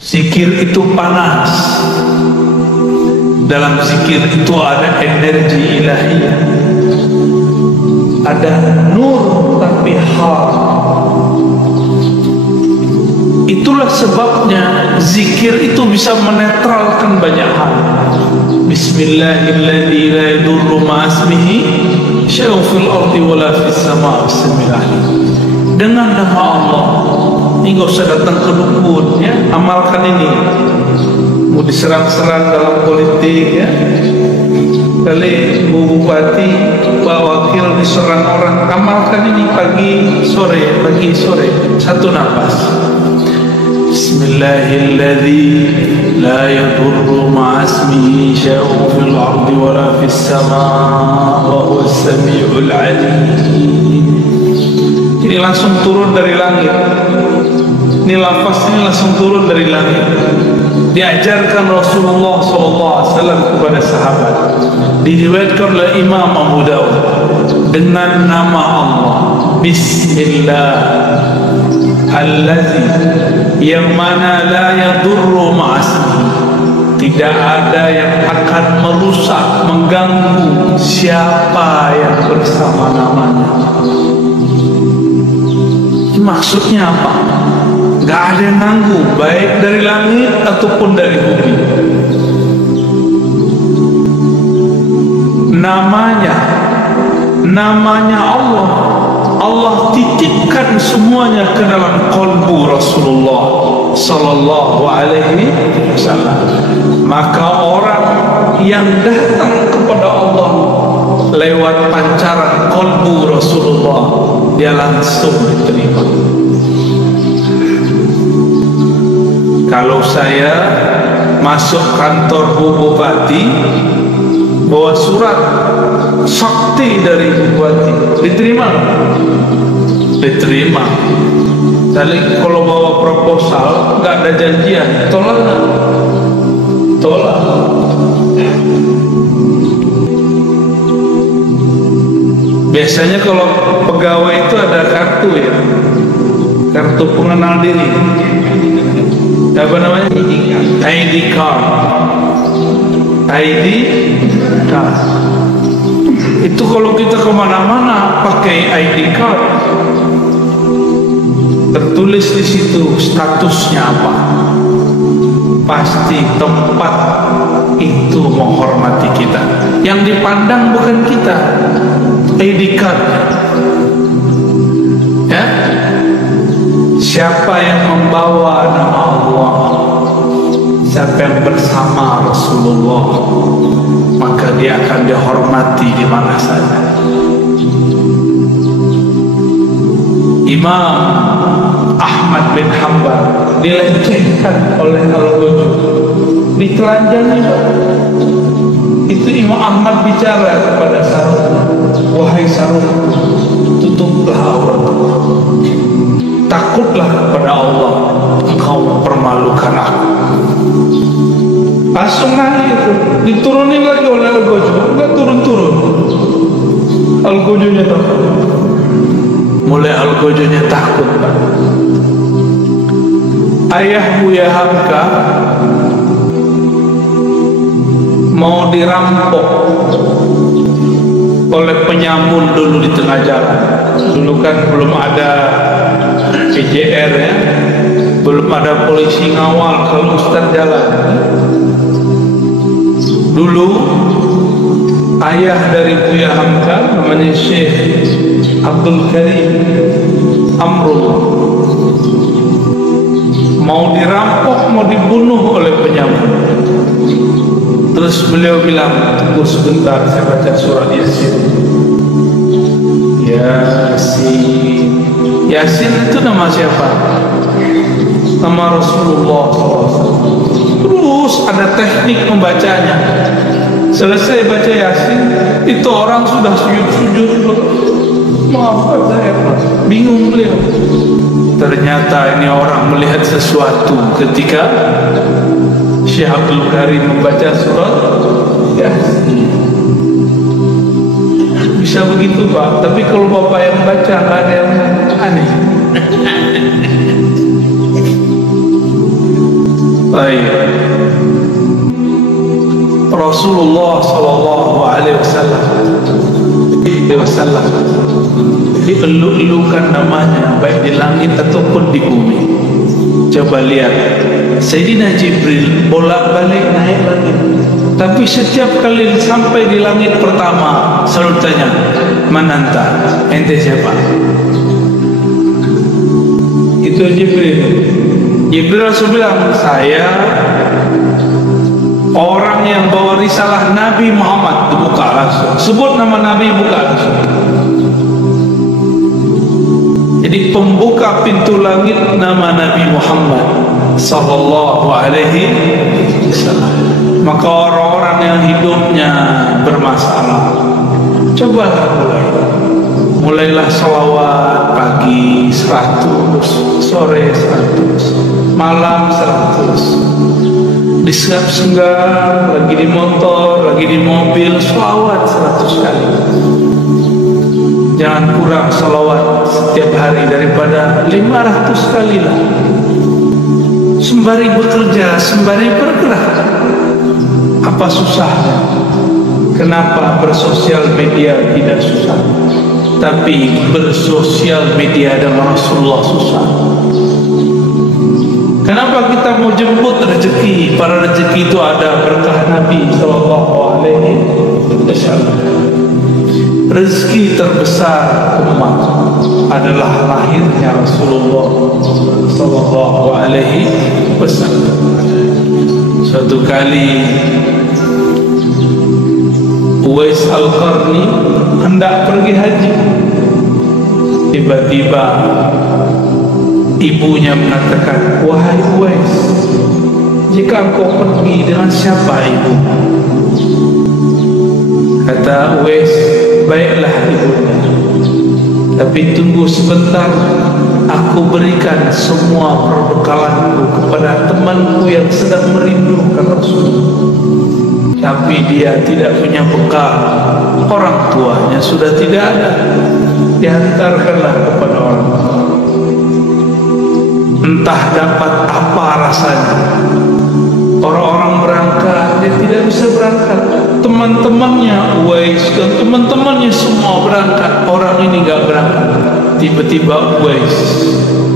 Zikir itu panas. Dalam zikir itu ada energi ilahiyah, ada nur tapi hal. Itulah sebabnya zikir itu bisa menetralkan banyak hal. Bismillahirrahmanirrahim, la yadurru ma'asmihi syai'un fil ardi wala fis sama'i bismillah. Dengan nama Allah, ini gak usah datang ke dukun ya, amalkan ini. Mau diserang-serang dalam politik ya, kali Bu Bupati, Pak Wakil diserang orang, amalkan ini pagi sore, satu nafas. Bismillahilladzi la yadurru ma'asmihi syai'un fil ardi wala fis samaa'i wa huwas samii'ul 'aliim. Ini langsung turun dari langit. Ini lafaz ini langsung turun dari langit. Diajarkan Rasulullah SAW kepada sahabat. Diriwayatkan oleh Imam Abu Dawud dengan nama Allah. Bismillah allazi, yang mana la yadurru ma'asmihi, tidak ada yang akan merusak, mengganggu siapa yang bersama namanya. Maksudnya apa? Gak ada yang ganggu, baik dari langit ataupun dari bumi. Namanya Allah. Allah titipkan semuanya ke dalam qalbu Rasulullah sallallahu alaihi wasallam. Maka orang yang datang kepada Allah lewat pancaran qalbu Rasulullah, dia langsung diterima. Kalau saya masuk kantor Bu Bupati, bawa surat sakti dari Bu Bupati, diterima? Diterima. Tapi kalau bawa proposal nggak ada janjian, tolak. Biasanya kalau pegawai itu ada kartu ya, kartu pengenal diri, apa namanya? ID card. Itu kalau kita kemana-mana pakai ID card, tertulis di situ statusnya apa. Pasti tempat itu menghormati kita. Yang dipandang bukan kita, ID card. Ya, siapa yang membawa nama Allah, siapa yang bersama Rasulullah, maka dia akan dihormati di mana saja. Imam Ahmad bin Hanbal dilecehkan oleh Al-Ghazali, ditelanjangi. Itu Imam Ahmad bicara kepada Sarung, wahai Sarung, tutuplah aurat, takutlah kepada Allah, engkau mempermalukan aku. Langsung naik itu, diturunin lagi oleh Al-Ghazali, enggak turun-turun. Al-Ghazalinya takut. Mulai Al-Ghazalinya takut. Ayah Buya Hamka mau dirampok oleh penyamun dulu di tengah jalan. Dulu kan belum ada PJR ya, belum ada polisi ngawal kalau Ustaz jalan. Dulu ayah dari Buya Hamka namanya Syekh Abdul Karim Amrullah mau dirampok, mau dibunuh oleh penyamun. Terus beliau bilang, tunggu sebentar, saya baca surat Yasin. Yasin itu nama siapa? Nama Rasulullah SAW. Terus ada teknik membacanya. Selesai baca Yasin, itu orang sudah sujud-sujud. Maaf saya, bingung beliau. Ternyata ini orang melihat sesuatu ketika Syekh Abdul Karim membaca surat Yasin. Bisa begitu Pak, tapi kalau Bapak yang baca nggak ada yang aneh. Baik. Rasulullah sallallahu alaihi wasallam dieluk-elukan namanya baik di langit ataupun di bumi. Coba lihat, Sayyidina Jibril bolak-balik naik langit, tapi setiap kali sampai di langit pertama selalu tanya, "Mananta? Ente siapa?" Itu Jibril. Jibril langsung bilang, "Saya orang yang bawa risalah Nabi Muhammad." Buka langsung, sebut nama Nabi, buka langsung. Jadi pembuka pintu langit nama Nabi Muhammad sallallahu alaihi wasallam. Maka orang-orang yang hidupnya bermasalah, cobalah mulailah salawat pagi 100, sore 100, malam 100. Di setiap senggang, lagi di motor, lagi di mobil, salawat 100 kali. Jangan kurang salawat setiap hari daripada 500 kali lah. Sembari bekerja, sembari bergerak. Apa susahnya? Kenapa bersosial media tidak susah, tapi bersosial media dengan Rasulullah susah? Kenapa kita mau jemput rezeki? Para rezeki itu ada berkah Nabi sallallahu alaihi wasallam. Rezeki terbesar umat adalah lahirnya Rasulullah sallallahu alaihi wasallam. Suatu kali Uwais Al-Qarni hendak pergi haji. Tiba-tiba ibunya mengatakan, "Wahai Uwais, jika engkau pergi, dengan siapa ibu?" Kata Uwais, "Baiklah ibunya, tapi tunggu sebentar, aku berikan semua perbekalanku kepada temanku yang sedang merindukan Rasul." Tapi dia tidak punya bekal, orang tuanya sudah tidak ada, dihantarkanlah kepada orang tua. Entah dapat apa rasanya. Orang-orang berangkat, dia tidak bisa berangkat. Teman-temannya Uwais dan teman-temannya semua berangkat, orang ini gak berangkat. Tiba-tiba Uwais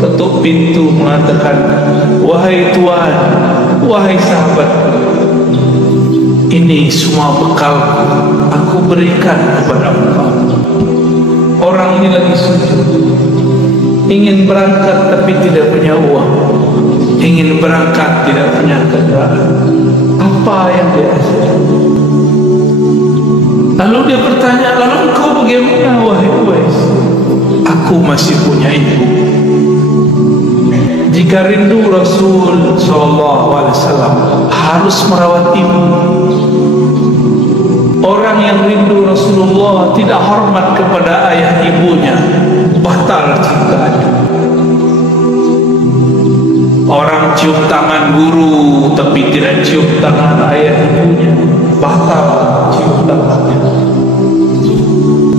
ketuk pintu mengatakan, "Wahai Tuhan, wahai sahabat, ini semua bekal aku berikan kepada engkau." Orang ini lagi sujud, ingin berangkat tapi tidak punya uang, ingin berangkat tidak punya kendaraan. Apa yang dia hasilkan? Lalu dia bertanya, "Lalu engkau bagaimana wahai Uwais?" "Aku masih punya ibu." Jika rindu Rasul sallallahu alaihi wasallam harus merawat ibu. Orang yang rindu Rasulullah tidak hormat kepada ayah ibunya, batal cintanya. Orang cium tangan guru tapi tidak cium tangan ayah ibunya, batal cium tangannya.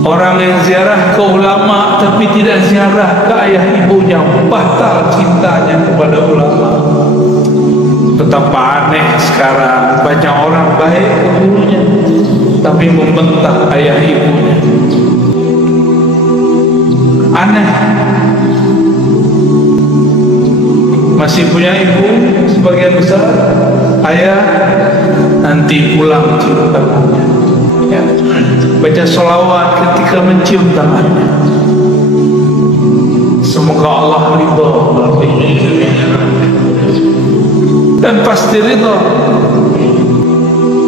Orang yang ziarah ke ulama tapi tidak ziarah ke ayah ibunya, batal cintanya kepada ulama. Betapa aneh sekarang, banyak orang baik ke gurunya tapi membentak ayah ibunya. Aneh. Masih punya ibu sebagian besar, ayah nanti pulang cium tangannya, ya. Baca sholawat ketika mencium tangannya. Semoga Allah ridha dan pasti ridha.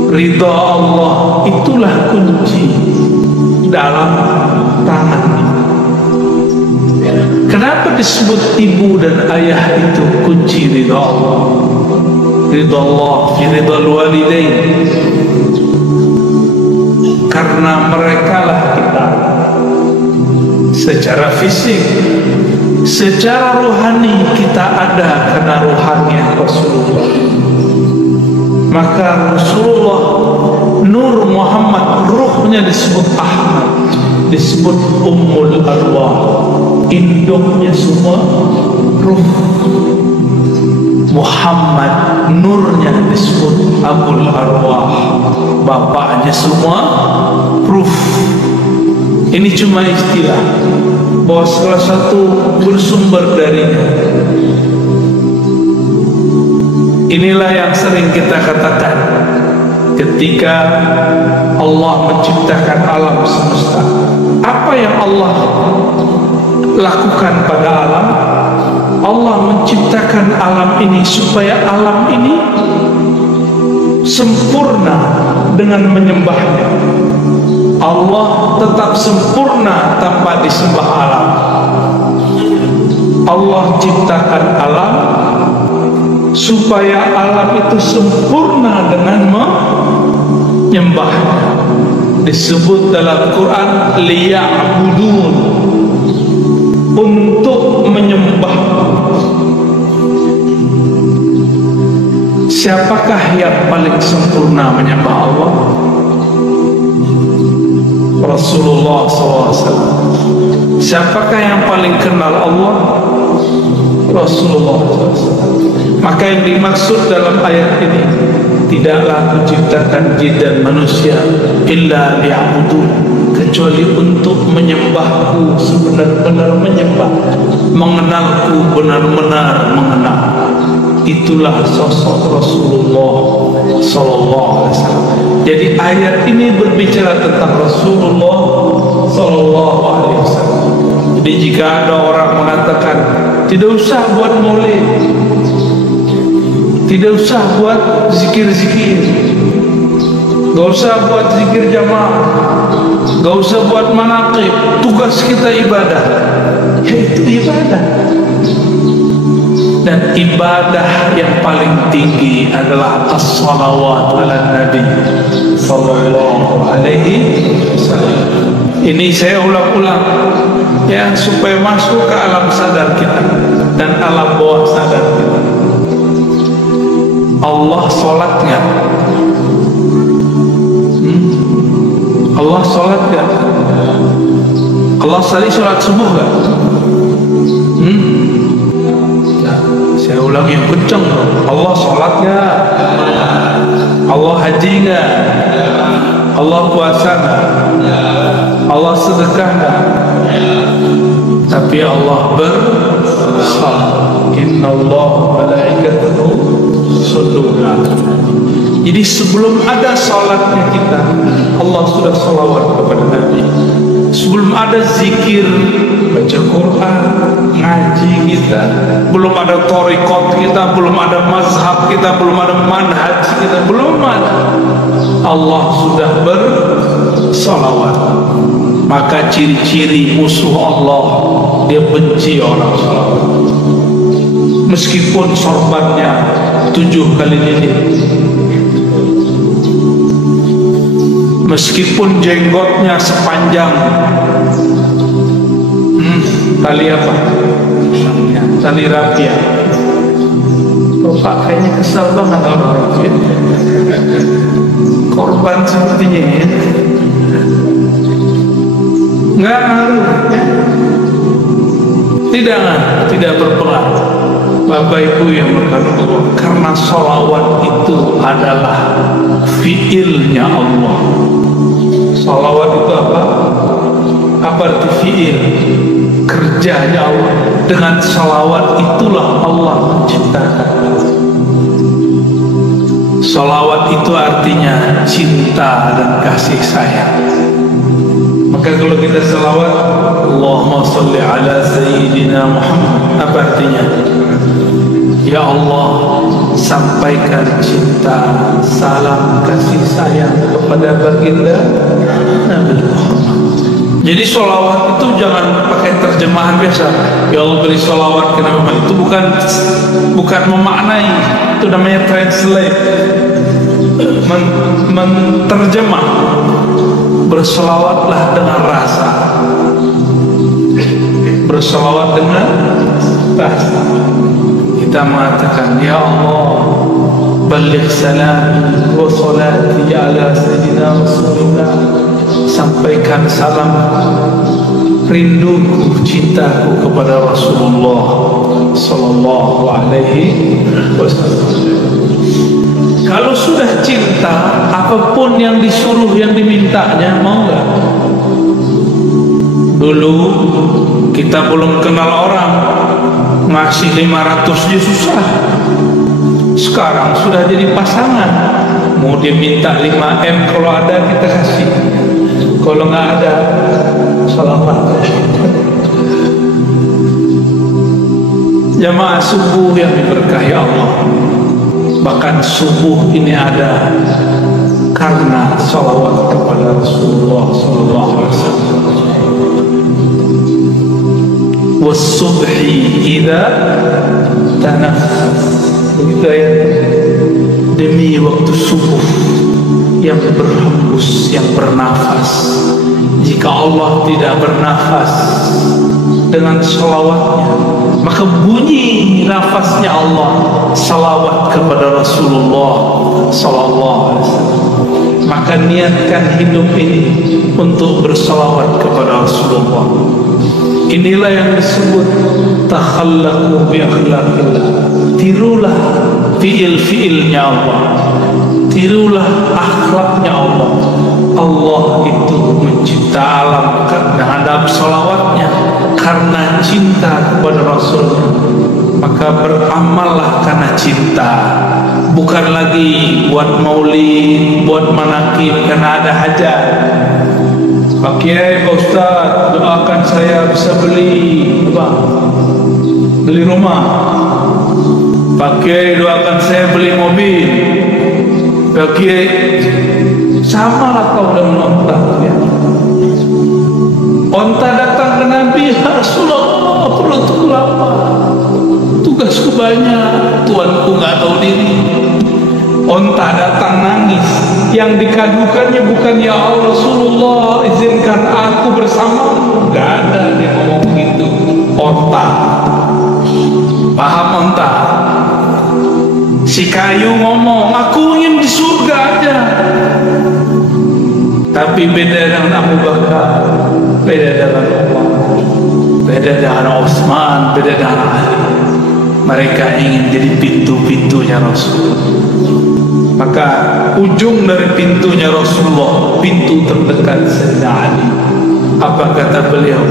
Ridha Allah itulah kunci dalam tangan. Kenapa disebut ibu dan ayah itu kunci ridha Allah? Ridha Allah fi ridhal walidain. Karena merekalah kita secara fisik, secara rohani kita ada karena rohani Rasulullah. Maka Rasulullah Nur Muhammad, ruhnya disebut Ahmad, disebut Ummul Arwah, induknya semua ruh. Muhammad, nurnya disebut Abul Arwah, bapaknya semua proof. Ini cuma istilah bahwa salah satu bersumber darinya. Inilah yang sering kita katakan ketika Allah menciptakan alam semesta. Apa yang Allah lakukan pada alam? Allah menciptakan alam ini supaya alam ini sempurna dengan menyembahnya. Allah tetap sempurna tanpa disembah alam. Allah ciptakan alam supaya alam itu sempurna dengan menyembahnya. Disebut dalam Quran liya'budun, untuk menyembah. Siapakah yang paling sempurna menyembah Allah? Rasulullah SAW. Siapakah yang paling kenal Allah? Rasulullah SAW. Maka yang dimaksud dalam ayat ini, tidaklah menciptakan jin dan manusia illa liya'budun, kecuali untuk menyembahku sebenar-benar menyembah, mengenalku benar-benar mengenal. Itulah sosok Rasulullah Sallallahu Alaihi Wasallam. Jadi ayat ini berbicara tentang Rasulullah Sallallahu Alaihi Wasallam. Jadi jika ada orang mengatakan tidak usah buat maulid, tidak usah buat zikir-zikir, gak usah buat zikir jamaah, gak usah buat manaqib, tugas kita ibadah, yaitu ibadah. Dan ibadah yang paling tinggi adalah as-salawat ala Nabi sallallahu alaihi wasallam. Ini saya ulang-ulang ya, supaya masuk ke alam sadar kita dan alam bawah sadar kita. Allah sholat nggak? Allah sholat nggak? Allah sholat subuh nggak? Saya ulang yang kencang dong. Allah sholat nggak? Allah haji nggak? Allah puasa nggak? Allah sedekah nggak? Tapi Allah bersalat. Inna Allah malaikatahu yusholluna. Jadi sebelum ada salatnya kita, Allah sudah salawat kepada Nabi. Sebelum ada zikir, baca Quran, ngaji kita, belum ada thariqat kita, belum ada mazhab kita, belum ada manhaj kita, belum ada, Allah sudah bersalawat. Maka ciri-ciri musuh Allah, dia benci orang salawat. Meskipun sorbannya 7 kali lilit, meskipun jenggotnya sepanjang tali apa? Tali rapia. Bapak kayaknya kesal banget orang rapia. Korban sepertinya ya. Nggak ngaruh ya? Tidak berpengaruh. Bapak Ibu yang berkata, karena salawat itu adalah fiilnya Allah. Salawat itu apa? Apa arti fiil? Kerjanya Allah. Dengan salawat itulah Allah menciptakan. Salawat itu artinya cinta dan kasih sayang. Maka kalau kita salawat, Allahumma salli ala Sayyidina Muhammad, apa artinya? Ya Allah, sampaikan cinta, salam, kasih sayang kepada baginda Nabi Muhammad. Jadi sholawat itu jangan pakai terjemahan biasa. Ya Allah beri sholawat ke Nabi Muhammad. Itu bukan memaknai. Itu namanya translate, menterjemah. Bersolawatlah dengan rasa, bersolawat dengan rasa. Kita mengatakan, Ya Allah, baligh salami wa salati ala sayyidina Rasulullah. Sampaikan salam rinduku, cintaku kepada Rasulullah Sallallahu Alaihi Wasallam. Kalau sudah cinta, apapun yang disuruh, yang dimintanya, mau nggak? Dulu kita belum kenal orang, ngasih 500 dia susah. Sekarang sudah jadi pasangan, mau dia minta 5M, kalau ada kita kasih, kalau nggak ada selamat. Jamaah subuh yang diberkahi Allah, bahkan subuh ini ada karena salawat kepada Rasulullah Sallallahu Alaihi Wasallam. Wasubhi idza tanaffas, begitu ya, demi waktu subuh yang berhembus, yang bernafas. Jika Allah tidak bernafas dengan salawatnya, maka bunyi nafasnya Allah salawat kepada Rasulullah Sallallahu Alaihi Wasallam. Maka niatkan hidup ini untuk bersalawat kepada Rasulullah. Inilah yang disebut takhallaqu bi akhlaqillah. Tirulah fiil-fiilnya Allah, tirulah akhlaknya Allah. Allah itu mencipta alam dengan salawatnya karena cinta kepada Rasulnya. Maka beramallah karena cinta, bukan lagi buat maulid, buat manakib karena ada hajat. Pak Kiai, Pak Ustaz, doakan saya bisa beli rumah. Pak Kiai, doakan saya beli mobil. Pak Kiai, samalah kau dengan onta ya. Onta datang ke Nabi, ya Rasulullah, perutku lapar, tugasku banyak, tuanku nggak tahu diri. Onta datang nangis, yang dikadukannya bukan ya Allah Rasulullah izinkan aku bersamamu, nggak ada dia ngomong begitu. Onta, paham onta? Si kayu ngomong, aku ingin di surga aja. Tapi beda dengan Abu Bakar, beda dengan Umar, beda dengan Utsman, beda dengan Ali. Mereka ingin jadi pintu-pintunya Rasulullah. Maka ujung dari pintunya Rasulullah, pintu terdekat Sayyidina Ali. Apa kata beliau?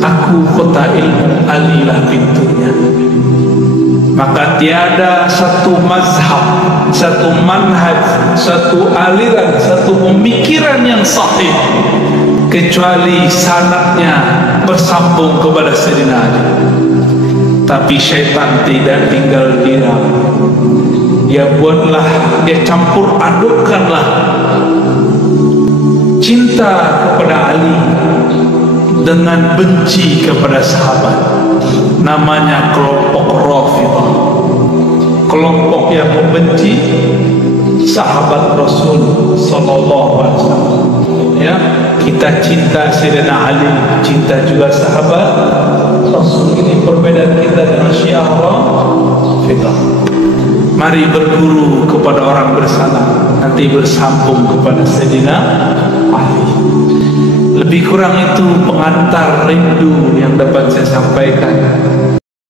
Aku kota ilmu, Alilah pintunya. Maka tiada satu mazhab, satu manhaj, satu aliran, satu pemikiran yang sahih kecuali sanadnya bersambung kepada Sayyidina Ali. Tapi syaitan tidak tinggal diam. Dia buatlah, dia campur adukkanlah cinta kepada Ali dengan benci kepada sahabat. Namanya kelompok Rafidhah, kelompok yang membenci sahabat Rasul Sallallahu Alaihi Wasallam. Ya, kita cinta Sayyidina Ali, cinta juga sahabat Rasul. Ini perbedaan kita dengan Syiah Rafidhah. Mari berguru kepada orang bersalah, nanti bersambung kepada Sayyidina Ali. Lebih kurang itu pengantar rindu yang dapat saya sampaikan.